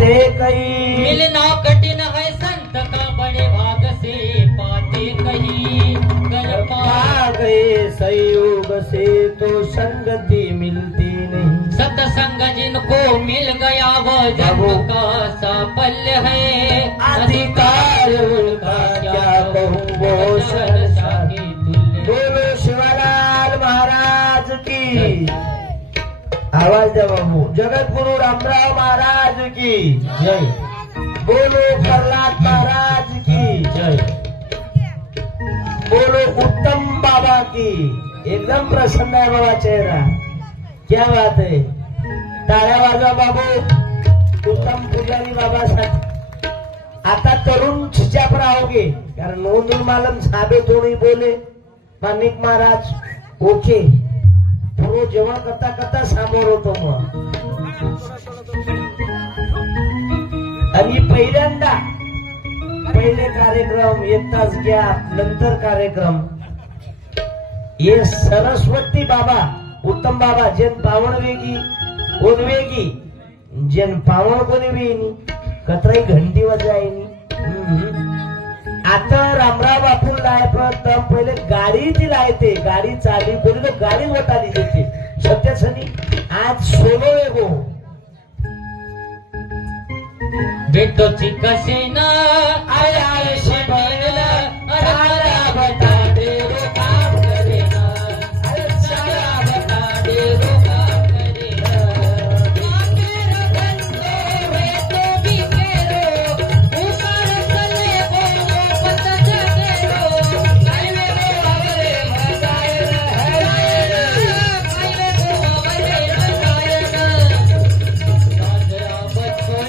पाते कहीं मिलना कठिन है संत का बड़े भाग से पाते कहीं कर पा गए संयोग से तो संगति मिलती नहीं। सत्संग जिनको मिल गया वो जन्म का साफल्य है अधिकार उनका क्या कहूँ वो सहसा की तुल्य। बोलो शिवालाल महाराज की आवाज द्या बाबू। जगत गुरु रामराव महाराज की जय। बोलो प्रहलाद महाराज की जय। बोलो उत्तम बाबा की। एकदम प्रसन्न है बाबा चेहरा, क्या बात है। टाळ्या वाजवा बाबू उत्तम पुजारी बाबा साठी। आता तरुण छिचाप राहोगे कारण नोंदून मालम साबे थोड़ी बोले मानिक महाराज ओके थोडं जेवण करता करता समोर होतो मग। आणि पहिल्यांदा पहिले कार्यक्रम 1 तास घ्या नंतर कार्यक्रम ये सरस्वती बाबा उत्तम बाबा जेन पावण वेगी ओनवेगी जेन पावण कोणी वेनी कतराई घंटी वाजायनी। आता रामराव बापू लाय पण पहिले गाडी ती लायते गाडी चाली कोणी तो गाडी वटाली देते सत्यासनी आज सोलो वेगो बेटोची कसेन आया शिबरला अरे बता दे रो काम करेना अरे सारा बता दे रो काम करेना तेरा बंदो है तो भी केरो ऊपर चले वो पता जागे रो कायवे को आवरे मजाए है कायवे को आवरे मजाए राजा बचोड़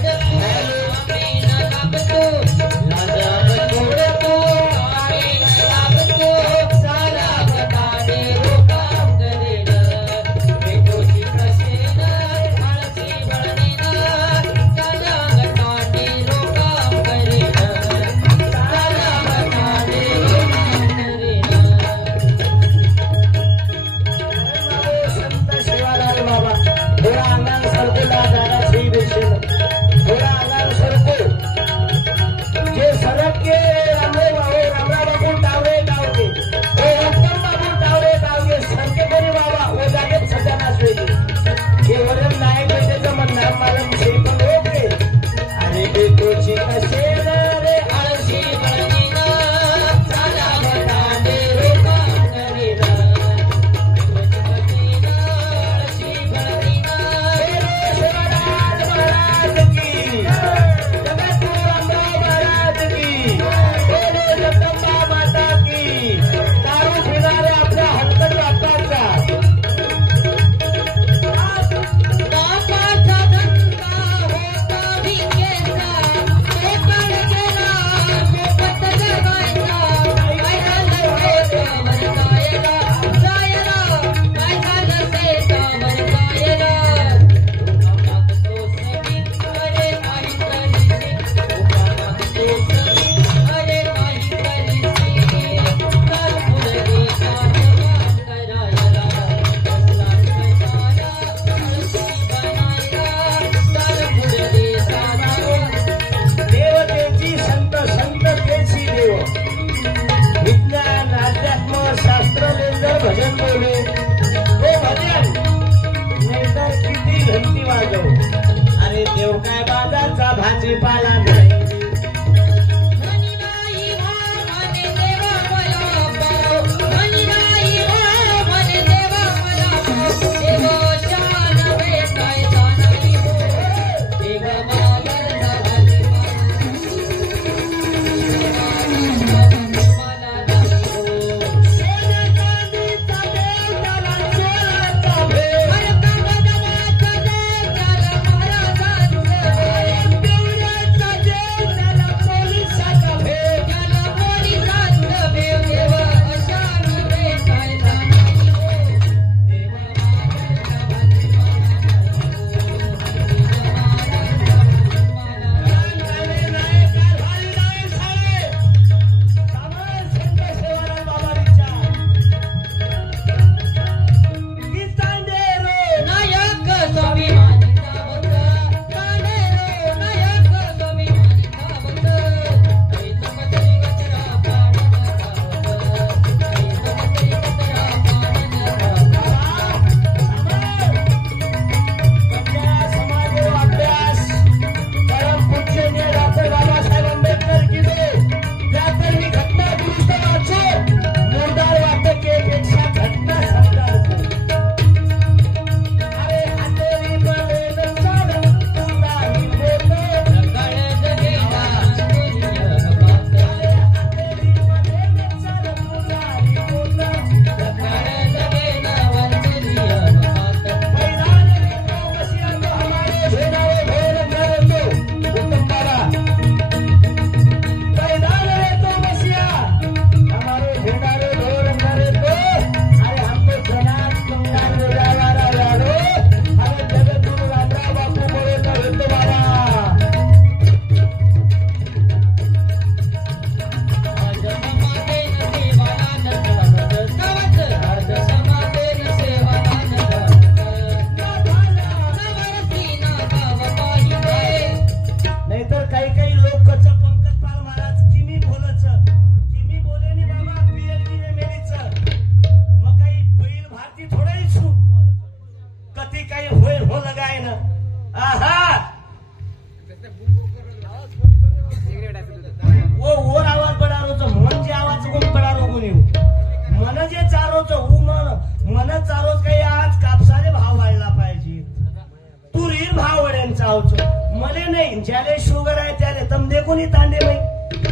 नाही, ज्याले शुगर आहे त्याले तम देखून तांडे बाई.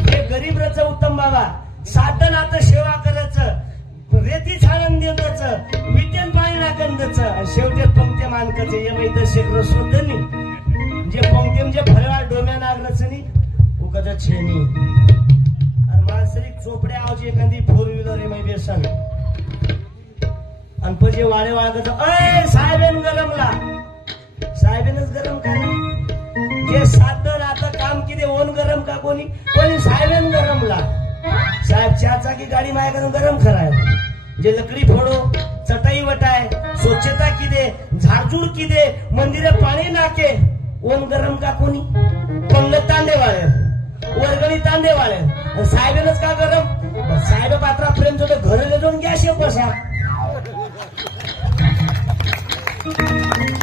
हे गरीब रच उत्तम बाबा साधन आता सेवा करायचं, रेती छाणून देतच, विटेन पाणी नाकंदच, शेवटी पंक्ते मानकच ये बाई तर शेकर सुद्धा जे पंक्तीम जे फळवाळ डोम्या नागरच नाही उगाच छेनी आणि माणसरी चोपड्या आवची एखादी फोर व्हीलर आहे माहिती बेसन आणि पजे वाडे वाळगच अय साहेबेन गरमला साहेबेनच गरम का जे साधन आता काम किती ओन गरम का कोणी कोणी साहेबेन गरमला साहेब चाचा की गाडी माझ्याकडून गरम खराय जे लकडी फोडो चटाई वटाय स्वच्छता किदे झाडझूड किदे मंदिरे पाणी नाके ओन गरम का कोणी पंगत तांडे वाळे वर्गणी तांडे वाळे साहेबेनच का गरम साहेब पात्रा प्रेम जो घर जाऊन गॅस बसा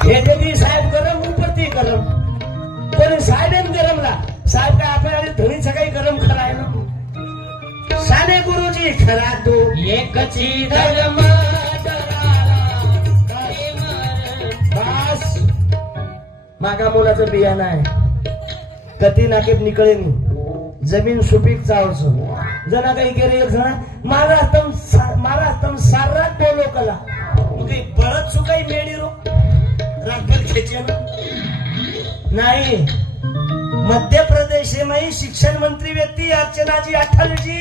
हे साहेब गरम उपरती गरम कोणी साहेबेन गरमला साहेब काय आपल्याला धनी सकाळी गरम खराय ना साने गुरुजी खरा तो एकची धर्म बस मागा मुलाचं बियाणं आहे कधी नाकेत निकळेनी जमीन सुपीक चावच जना काही केले एक जण महाराष्ट्र सार्रात बोलो कला काही बळत चुकाई मेडी रो राखल खेचे नाही मध्य प्रदेश में शिक्षण मंत्री व्यक्ति अर्चना जी अटल जी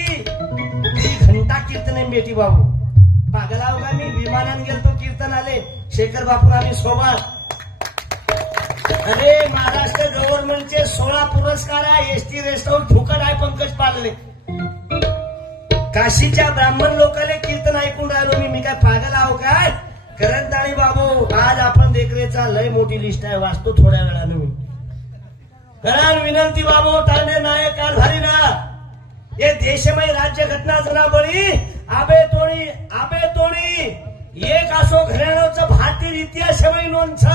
3 घंटा कीर्तन आहे बेटी बाबू पागला होगा मी विमानान गेलतो कीर्तन आले शेखर बापू आम्ही सोबत अरे महाराष्ट्र गव्हर्नमेंटचे 16 पुरस्कार आहे एसटी रेस्टॉरंट फुकट आहे पंकज पालले काशीच्या ब्राह्मण लोकांना कीर्तन ऐकून राहिलो मी काय पागल आहो काय करंदाळी बाबू आज आपण देखरेचा लय मोठी लिस्ट आहे वाचतो थोड्या वेळानं मी करार विनंती बाबू तांडे नायक काल भारी ना ये देशमय राज्य घटना जना बळी आबे तोडी एक असो घराण्याचं भारतीय इतिहासमय नोंद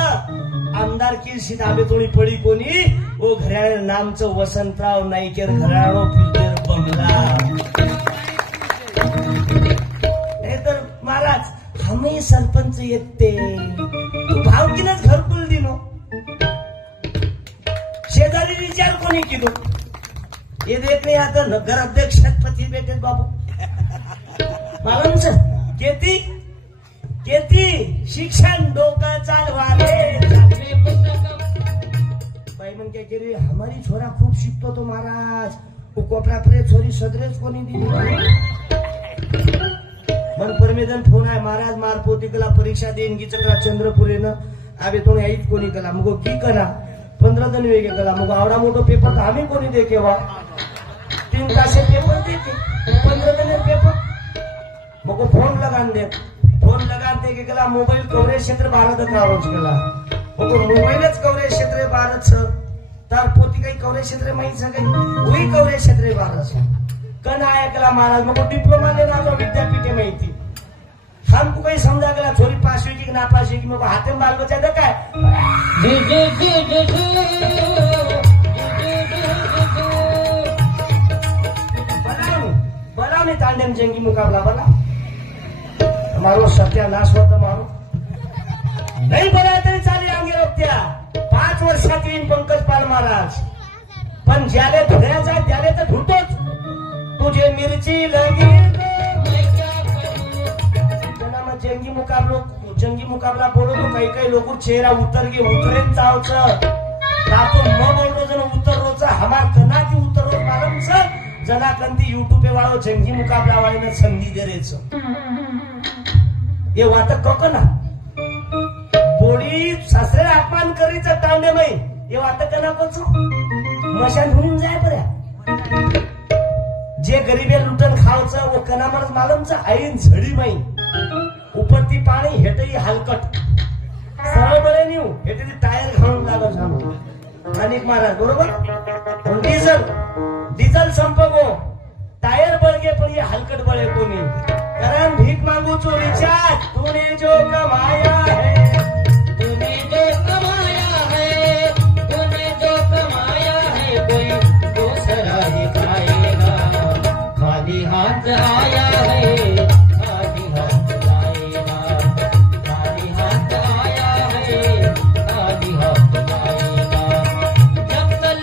आमदार किरशीत आबे तोडी पडी कोणी ओ घराण्या नामचं वसंतराव नाईकेर घराणो फिल्टर बंगला नाही तर महाराज आम्ही सरपंच येते तू भावकीनच घरकुल दिनो शेजारी विचार कोणी केलो हे देख नाही आता नगर अध्यक्ष पती बेटे बाबू मालूम केती शिक्षण डोकं चालवाले बाई म्हण क्या केली हमारी छोरा खूप शिकतो तो महाराज कोपरा प्रे छोरी सदरेच कोणी दिली मन परमेदन फोन आहे महाराज मार पोतिकला परीक्षा देईन की चक्रा चंद्रपुरेनं आबे तुम्ही ऐक कोणी कला मग की करा 15 दिन वेगे कला मग आवडा मोठो पेपर तर आम्ही कोणी दे केव्हा 3 तासे पेपर देते 15 दिन पेपर मग फोन लगान दे के कला मोबाईल कवरेज क्षेत्र भारत कारोज कला मग मोबाईलच कवरेज क्षेत्र भारत छ तार पोती काही कवरेज क्षेत्र माहित सगळे वही कवरेज क्षेत्र भारत कन आया कला महाराज मग डिप्लोमा ले ना विद्यापीठे माहिती हमको काही समजा गला छोरी पास हुई कि ना पास हुई कि मग हाथे बाल बचा दे काय बनाओ नहीं तांडेम जंगी मुकाबला बना मारो सत्यानाश होता मारो नहीं बनाया तरी चालेल आंगे रोकत्या 5 वर्षात येईन पंकज पाल महाराज पण ज्याले धुण्याचा त्याले तर धुतोच तुझे मिरची लगी जंगी मुकाबला बोलो तो काही लोग चेहरा उतर गे उतरेन चावच तातो न बोलतो जन उतर रोचा हमार कना की उतर रोज मालूम छ जना कंती यूट्यूब पे वाळो जंगी मुकाबला वाळीने संधी दे रेच ये वात कोकना पोळी सासरे अपमान करीचा तांडे मै ये वात कना कोच मशान होऊन जाय बऱ्या जे गरीबे लुटन खावचं वो कना मरज मालूम छ आईन झडी मै उपरती पाणी हेटही हलकट सरळ बरे नेऊ हेटली टायर घालून लागो सांगू अनेक महाराज बरोबर डिझल संपगो टायर बळगे पण ये हलकट बळे कोणी कारण भीक मागू चोरीच्या तूने जो कमाया है कोई दूसरा ही खाएगा खाली हाथ आया है जब तक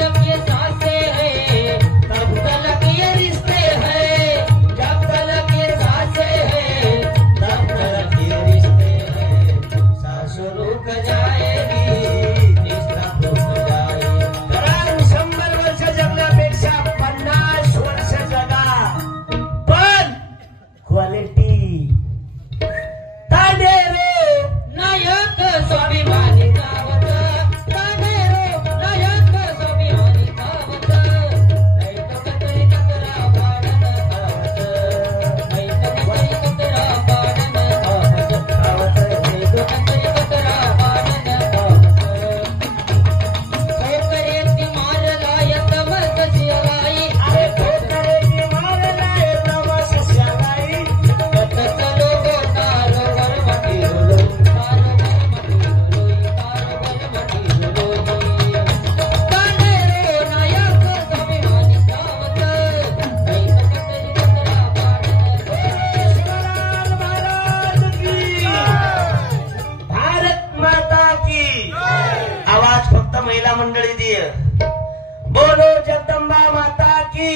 बोलो जगदंबा माता की.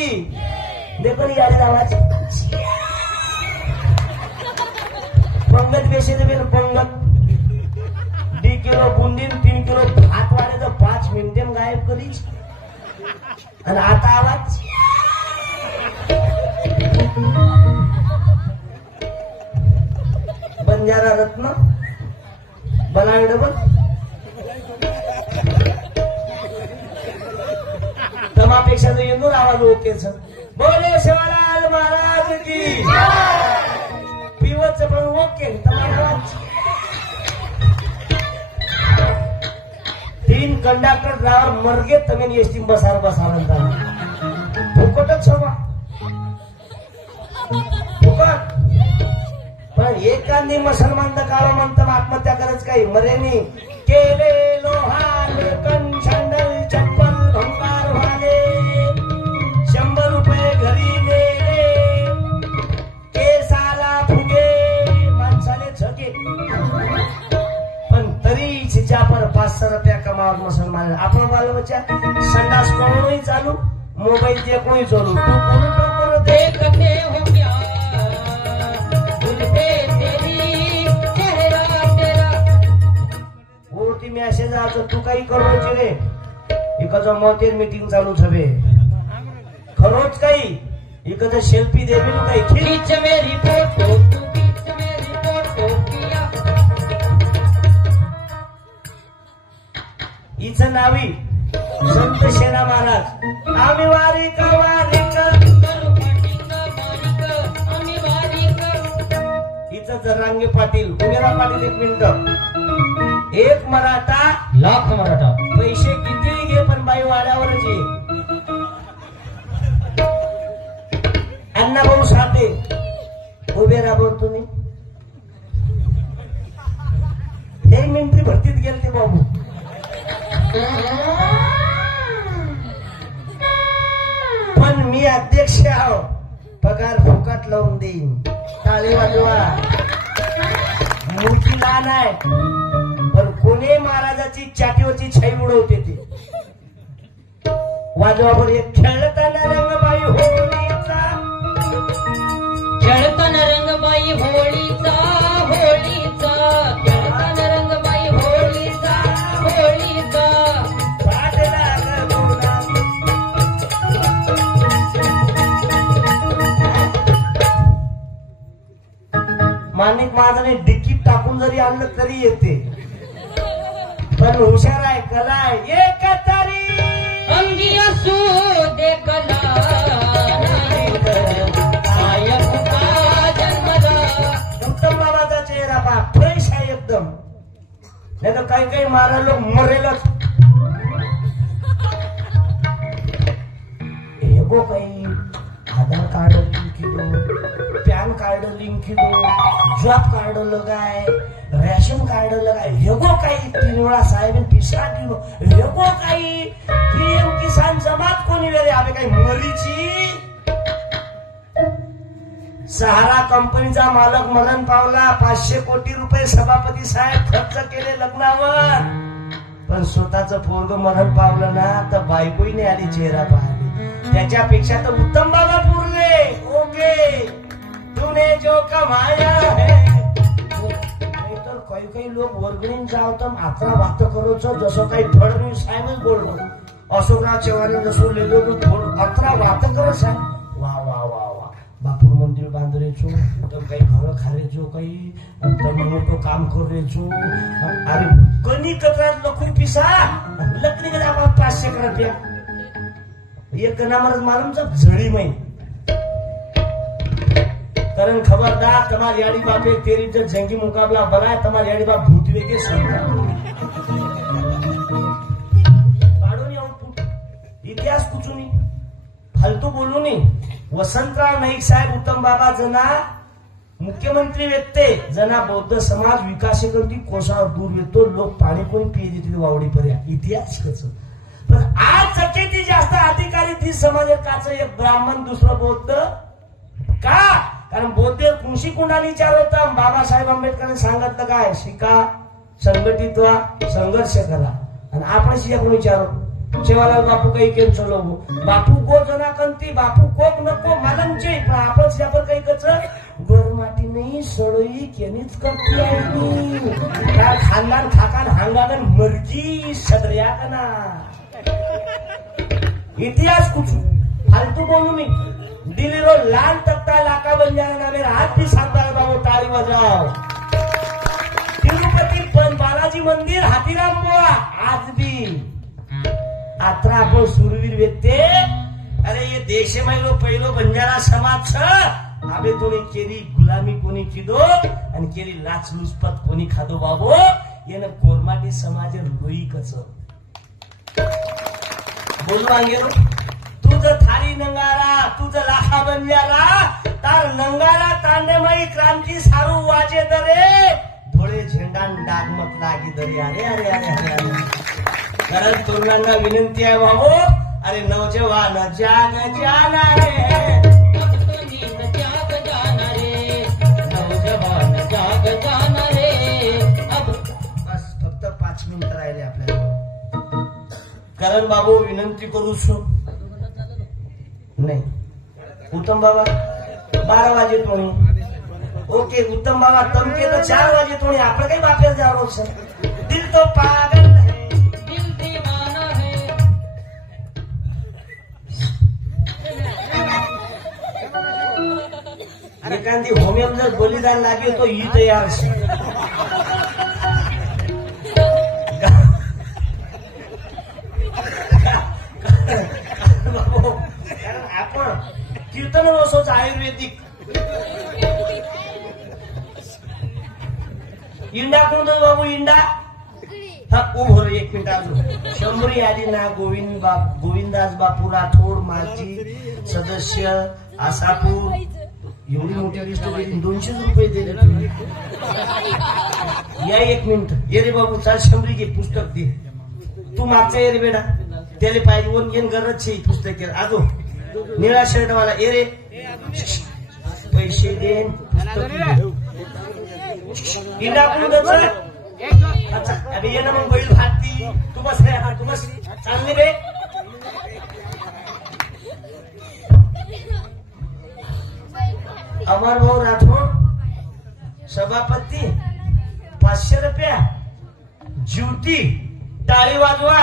देखो नी यार आवाज पंगत बेसे बेन पंगत 2 किलो बुंदी 3 किलो भात वाले तो 5 मिनिटे में गायब करीच. आणि आता आवाज बंजारा रत्न बनावे डबल तमापेक्षा तर येऊन आवाज ओकेच. बोले शिवलाल महाराज की. पिवच पण ओके आवाज. 3 कंडक्टर ड्रायव्हर मरगे तमेन एसटी बसार फुकटच हवा फुकट. पण एखादी मुसलमान तर काळो म्हणतं आत्महत्या करच काही मरेनी. केले लोहार कंछंडल चप्पल भंगार व्हाले 100 रुपये घरी नेले केसाला फुगे माणसाले झके. पण तरी छिच्या पर 500 रुपया कमावर मुसलमान. आपण बाल बच्चा संडास कोणोही चालू मोबाईल जे कोणी चालू तू कोण देखते हो क्या भूलते तेरी चेहरा तेरा. वरती मेसेज राहतो तू काही करू रे इकडचं मोतेर मीटिंग चालू छबे खरोच काही इकडचं सेल्फी देवी काही बीच मेरी फोटो तू बीच मेरी फोटो किया. हिचं नावी संत शेना महाराज. आम्ही वारीक वारीक आम्ही वारीक. हिचं जरांगे पाटील उमेरा पाटील. 1 मिनिट. एक मराठा लाख मराठा. पैसे किती घे पण बाई वाड्यावरच ये. अण्णा भाऊ साठे उभे राबवून तुम्ही हे मिनिटरी भरतीत गेले ते बाबू. पण मी अध्यक्ष आहो पगार फुकट लावून देईन. टाळी वाजवा. मूर्ती लहान आहे पण कोणी महाराजाची चाटीवरची छाई उडवते ते. वाजवावर एक खेळताना रंगबाई होळीचा खेळताना रंगबाई होळीचा होळीचा. खेळताना रंगबाई होळीचा होळीचा. माणिक महाराजांनी डिकीत टाकून जरी आणलं तरी येते. पण हुशार आहे कला आहे एक तरी अंगी असू दे कला काय फुका जन्मला. उत्तम बाबाचा चेहरा पहा फ्रेश आहे एकदम. नाही तर काही काही महाराज लोक मरेलच. हेगो काही आधार कार्ड लिंक किलो पॅन कार्ड लिंक किलो जॉब कार्ड लगाय रेशन कार्ड लगाय हेगो काही 3 वेळा साहेब पिसा किलो हेगो काही पीएम किसान जमात कोणी वेळे आवे काही मरीची. सहारा कंपनीचा मालक मरण पावला. 500 कोटी रुपये सभापती साहेब खर्च केले लग्नावर. पण स्वतःच पोरग मरण पावलं ना तर बायकोही नाही आली चेहरा पाहिली. त्याच्यापेक्षा तर उत्तम बाबा पुरले. ओके तूने जो कमाया है. तर काही काही लोक वर्गणीन जावतं आत्रा वाक्त करोच जसं काही फडणवीस साहेबच बोलतो. अशोकराव चव्हाण जसं लेलो अत्रा वात करत आहे. वा वा वा वा बापूर मंदिर बांधरे छो तो काही घर खारे छो काही तो काम करे छो. अरे कणी कचरात लखू पिसा लकड़ी के आप 500 रुपया एक नामरज मालूम सब झड़ी में. कारण खबरदार तुम्हारी याड़ी बापे तेरी जब जंगी मुकाबला बनाए तुम्हारी याड़ी बाप भूतवे के आउटपुट इतिहास कुछ नहीं फालतू बोलू नहीं. वसंतराव नाईक साहेब उत्तम बाबा जना मुख्यमंत्री व्यक्ते जना बौद्ध समाज विकासेकरती कोसावर दूर येतो. लोक पाणी कोणी पिये देते वावडी पर्यंत. इतिहास कस पण आज सगळ्यात जास्त अधिकारी ती समाज काच एक ब्राह्मण दुसरं बौद्ध का. कारण बौद्ध कृषी कुंडा विचार होता. बाबासाहेब आंबेडकरांनी सांगितलं काय शिका संघटित व्हा संघर्ष करा. आणि आपण शिका कोण विचारो सेवालाल बापू काही केम चलो बापू को जना कंती बापू कोक नको मालम छे पण आपण त्यापर काही कच गोरमाटी नाही सळोई केनीच करती आहे त्या खानदान खाकान हांगान मर्जी सदरिया कना इतिहास कुछ फालतू बोलू नहीं दिल्ली लाल तख्ता लाका बन जाना ना मेरा हाथ भी साथ बाबू ताली बजाओ तिरुपति बालाजी मंदिर हाथीराम बुआ आज भी आता आपण सुरवीर व्यक्ती अरे ये देश में पहिलो बंजारा समाज आबे तोने केली गुलामी कोणी किदो आणि केली लाचलुचपत कोणी खादो बाबो येन गोरमाटी समाज रोई कस बोलवा गेलो तुझं थारी नंगारा तुझं लाखा बंजारा तार नंगारा तांडेमयी क्रांती सारू वाजे दरे धोळे झेंडा डागमत लागी दरे अरे अरे अरे अरे कारण तरुणांना विनंती आहे बाबू अरे नौजवान जाग जाना रे जाग जाना रे नौजवान जाग जाना रे अब बस फक्त 5 मिनिटं राहिले आपल्याला कारण बाबू विनंती करू नाही उत्तम बाबा 12 वाजे तोणी ओके उत्तम बाबा तमके तो 4 वाजे तोणी आपण काही वापस जावं सर दिल तो पागल एखादी होमियम जर बलिदान लागेल तो ही तयार आहे कारण आपण कीर्तन असोच आयुर्वेदिक इंडा कोण बाबू इंडा हा उभो 1 मिनिट अजून शंभरी आली ना गोविंदास बापू राठोड माजी सदस्य आसापूर एवढी मोठी लिस्ट दिली 200 रुपये दिले तुम्ही या 1 मिनिट ये रे बाबू चाल शंभरी घे पुस्तक दे तू मागचा ये रे बेटा त्याला पाहिजे वन घेऊन गरज छे पुस्तक आजो निळा शर्ट वाला ये रे पैसे दे इंडा कोण अच्छा अबे ये ना मग बैल भाती तू बस रे तू बस चालले रे अमर भाऊ राठोड सभापती 500 रुपया ज्युती टाळी वाजवा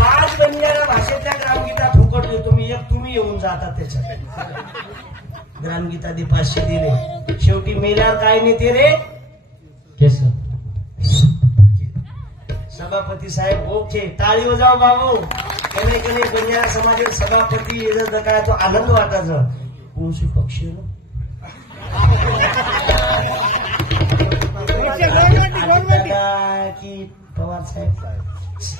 5 बंजारा भाषेतल्या ग्रामगीता फुकट देतो मी एक तुम्ही येऊन जाता त्याच्यात ग्रामगीता दे 500 दिले शेवटी मेल्यावर काय नेते रे केस सभापती साहेब ओके टाळी वाजवा बाबू कधी कधी बंजारा समाजात सभापती येत काय तो आनंद वाटायचा कोणशी पक्ष की पवार साहेब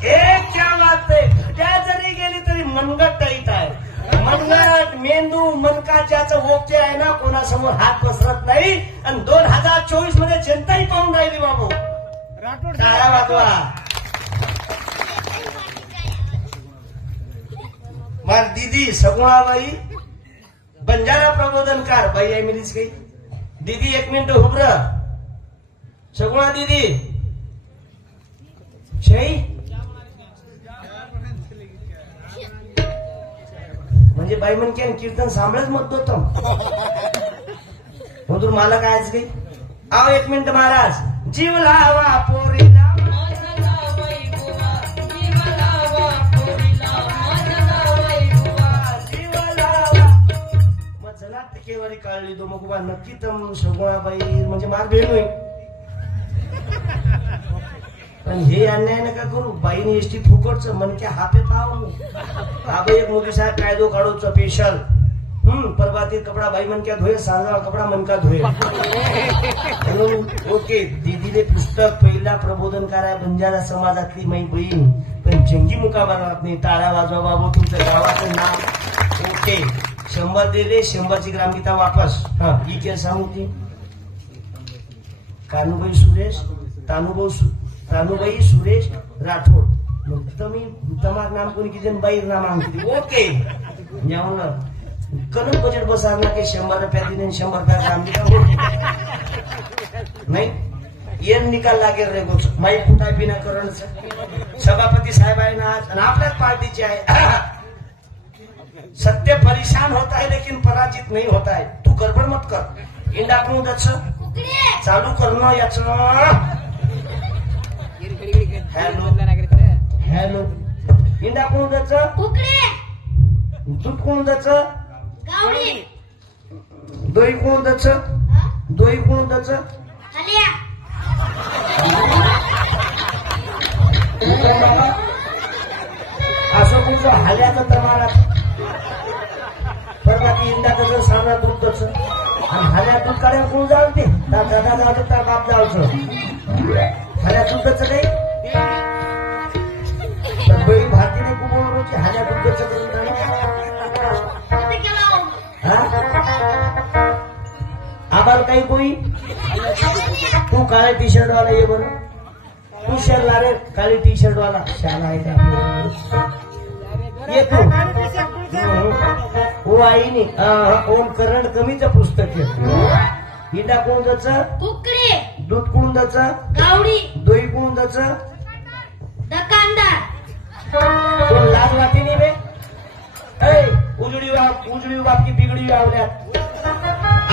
एक क्या बात आहे त्या जरी गेली तरी मनगट टळीत आहे मनगट मेंदू मनका ज्याचं ओके आहे ना कोणासमोर हात पसरत नाही आणि 2024 मध्ये जनताही पाहून राहिली बाबू टाळ्या वाजवा मार दीदी सगुणाबाई बंजारा प्रबोधनकार बाई आहे मिलीच काही दीदी 1 मिनिट उभर सगुणा दीदी शाही म्हणजे बाई म्हणके कीर्तन सांभळच मत होतो मधुर मला कायच काही आव 1 मिनिट महाराज जीव लावा पोरीला केवारी काढली तो मग नक्की तर सगुणाबाई म्हणजे मार भेट होईल पण हे अन्याय नका करू बाईने एसटी फुकटचं मनक्या हापे पाव आबे एक मोदी साहेब कायदो काढो स्पेशल परवाती कपडा बाई मनक्या धोये सांगा कपडा मनका धोये ओके दीदीले पुस्तक पहिला प्रबोधनकार आहे बंजारा समाजातली माई बहीण पण जंगी मुकाबला नाही टाळ्या वाजवा बाबू तुमचं गावाचं नाव ओके 100 दिले 100ची ग्रामगीता वापस हा ही काय सांगू ती कानुबाई सुरेश तानुबाई सुरेश राठोड मग तुम्ही तमार नाम कोणी किती बाईर नाम आणते ओके जाऊन कनक बजेट बसणार ना की 100 रुपया दिले 100 रुपया ग्रामगीता नाही येन निकाल लागेल रे गोच माई कुठा बिना करणचं सभापती साहेब आहे ना आज आणि आपल्याच पार्टीचे आहे सत्य परेशान होता है लेकिन पराजित नहीं होता है तू गडबड मत कर इंडा कोण चालू करणं याच हॅलो इंडा कोण दूध कोण दोई कोण दोई कोण असं कोणतं हाल्याचं तमारा पर बाकी इंडा कसं सामना दूध तसं आणि हाल्या दूध काढायला कोण जाऊ ते दादा जावचं तर बाप जावचं हाल्या दूधचं काही बळी भारतीने खूप बोललो की हाल्या दूधचं आम्हाला काही कोई तू काळ्या टी शर्ट वाला ये बरं तू शर्टला रे काळी टी शर्ट वाला शाला आहे का ये तू हो आई नाही ओम करण कमीचं पुस्तक आहे हिंडा कोणचं दूध कोणचं गावडी दोई कोणचं दुकानदार तो लाज वाटी नाही बे उजळी बाप की बिगडी आवल्यात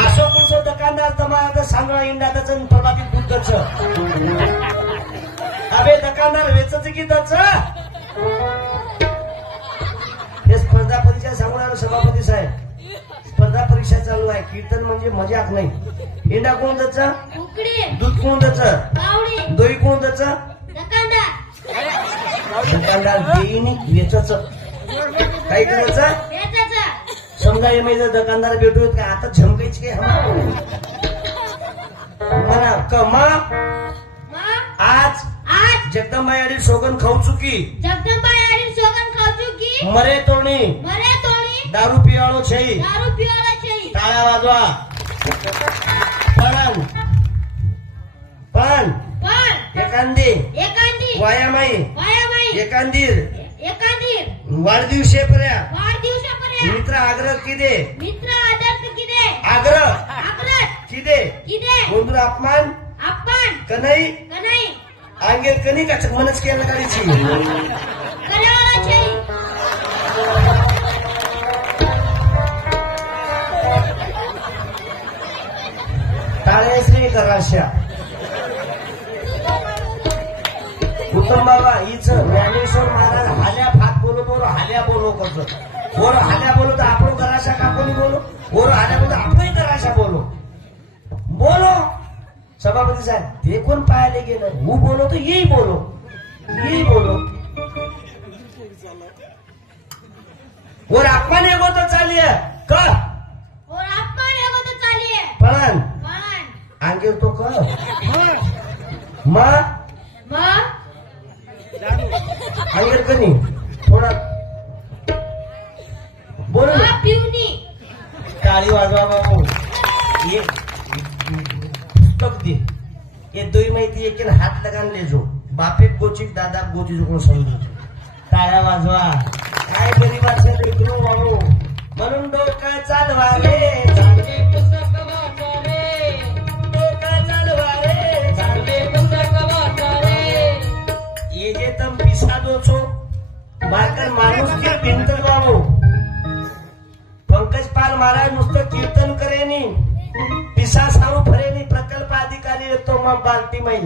असं कोणचं दुकानदार तुम्हाला सांगणं इंडाचं प्रभातित दूधचं अबे दुकानदार वेचच की त्याच हे स्पर्धा परीक्षा सांगणार सभापती साहेब स्पर्धा परीक्षा चालू आहे कीर्तन म्हणजे मजाक नाही इंडा कोण त्याचं दूध कोण त्याचं गावडी दोई कोण त्याचं दुकानदार दुकानदार देईनी वेचच काही करायचं समजा हे माझं दुकानदार भेटू का आता झमकायची काय म्हणा कमा आज जगदंबा आणि सोगन खाऊ चुकी मरे तोणी दारू पियाळो छई टाळ्या वाजवा पण एकांदी वायामाई एकांदीर वाढदिवसे पर्या मित्र आग्रह किदे आग्रह किदे गोंधळ अपमान कनाई आंगेर कनी का मनच केलं गाडीची टाळ्याच नाही कराशा उत्तम बाबा हीच ज्ञानेश्वर महाराज हाल्या फात बोलो बोलो हाल्या बोलो करतो ओर हाल्या बोलो तर आपण कराशा का कोणी बोलो ओर हाल्या बोलो आपणही कराशा बोलो बोलो सभापती साहेब ते कोण पाहायला गेलं वो बोलो तो यही बोलो और अपमान एगो तो चालिए का पण आगे तो कर आगे कनी थोडा बोल टाळी वाजवा बापू ये पुस्तक दे ये दोई माहिती एक हात लगान ले जो बापे गोची दादा गोची जो कोण समजू टाळ्या वाजवा काय गरीबाचं लेकरू वाळू म्हणून डोकं चालवा रे चांगले पुस्तक वाचा रे डोकं चालवा रे चांगले पुस्तक वाचा रे ये जे तम पिसा दो छो बाकर माणूस के भिंतर बाबू पंकज पाल महाराज नुसतं कीर्तन करेनी पिसा सारू फरेनी प्रकल्प अधिकारी येतो मग बालटी माई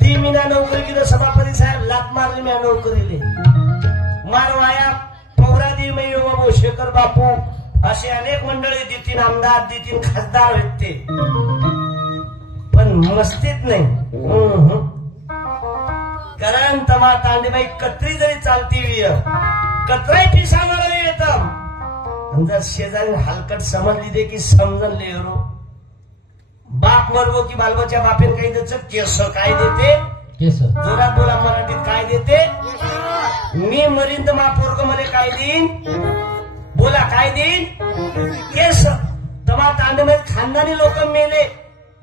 ती मीना नोकरी केलं सभापती साहेब लात मारली मी नोकरीले मारवाया पौरा दी मै बाबू शेखर बापू असे अनेक मंडळी देतील आमदार देतील खासदार भेटते पण मस्तीत नाही कारण तमा तांडेबाई कत्री जरी चालती कत्राही पिसावर येत जर शेजारी हलकट समजली दे की समजन ले बाप मरवो की बालबच्या बापेन काही द्यायचं केस काय देते जोरात बोला मराठीत काय देते मी मरीन तर मा पोरग मध्ये काय देईन बोला काय देईन केस तमा तांडमध्ये खानदानी लोक मेले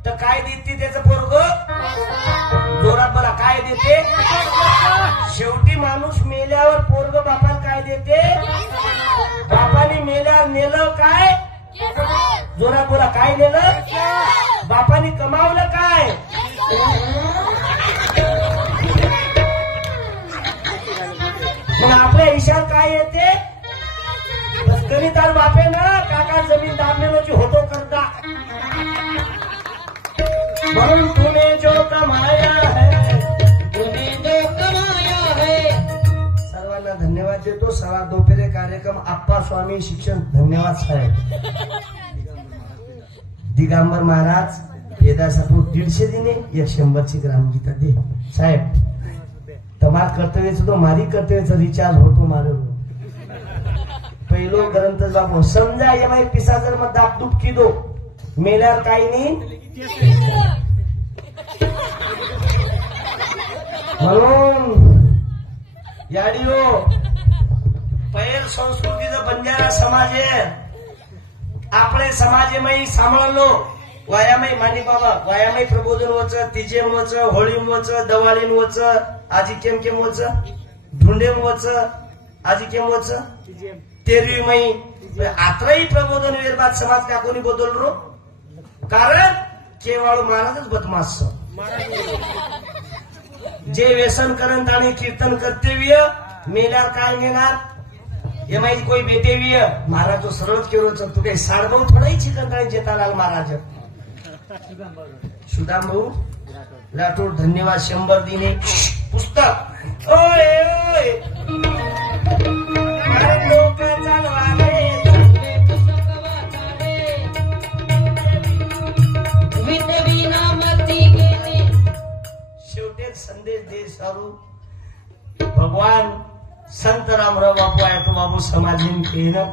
तर काय देते त्याचं पोरग जोरात बोला काय देते शेवटी माणूस मेल्यावर पोरग बापाला काय देते बापाने मेल्यावर नेलं काय जोरात बोला काय नेलं बापाने कमावलं काय? मग आपल्या हिशात काय येते? करीताल बापे ना काका जमीन दाबलेलोची होतो करता. म्हणून तूने जो कमाया है, तूने जो कमाया है. सर्वांना धन्यवाद देतो. सवा दोपहरे कार्यक्रम आप्पा स्वामी शिक्षण. धन्यवाद साहेब. दिगंबर महाराज वेदासापूर 150 दिने 100ची ग्रामगीता दे साहेब. તમાર કર્તવ્ય છે તો મારી કર્તવ્ય છે રિચાર્જ હોતો મારો પહેલો ગ્રંથ બાપુ સમજા એમાં પિસાચર માં દાપદૂપ કીધો મેલાર કાઈ નહીં म्हणून याडियो पैर संस्कृतीचा बंजारा समाज आहे. આપણે સમાજમાં સાંભળલો વાયામય માની બાબા વાયામય પ્રબોધન વચ તીજેમ વચ હોળીમ વચ દવાળીન વચ આજી કેમ વચ ઢુંડેમ વચ આજી કેમ વચ तेरवीमयी आत्रही प्रबोधन वेरबाद समाज का कोणी बदललो कारण केवळ महाराजच बदमाश जे व्यसन करत आणि कीर्तन कर्तव्य मेल्यावर काय नेणार हे माहिती कोई बेटेवीय महाराज तो सरळच केवळ तू काही साडभाऊ थोडाही चिकन जेतालाल महाराज सुदाम भाऊ लाटूर धन्यवाद 100 दिने पुस्तक ओय ओय लोक चालवाले चांगले पुस्तक वाचावे. विद्यविना मती गेली. शेवटे संदेश दे सारू भगवान संत रामराव बापू आहे तो बाबू समाजीन केलं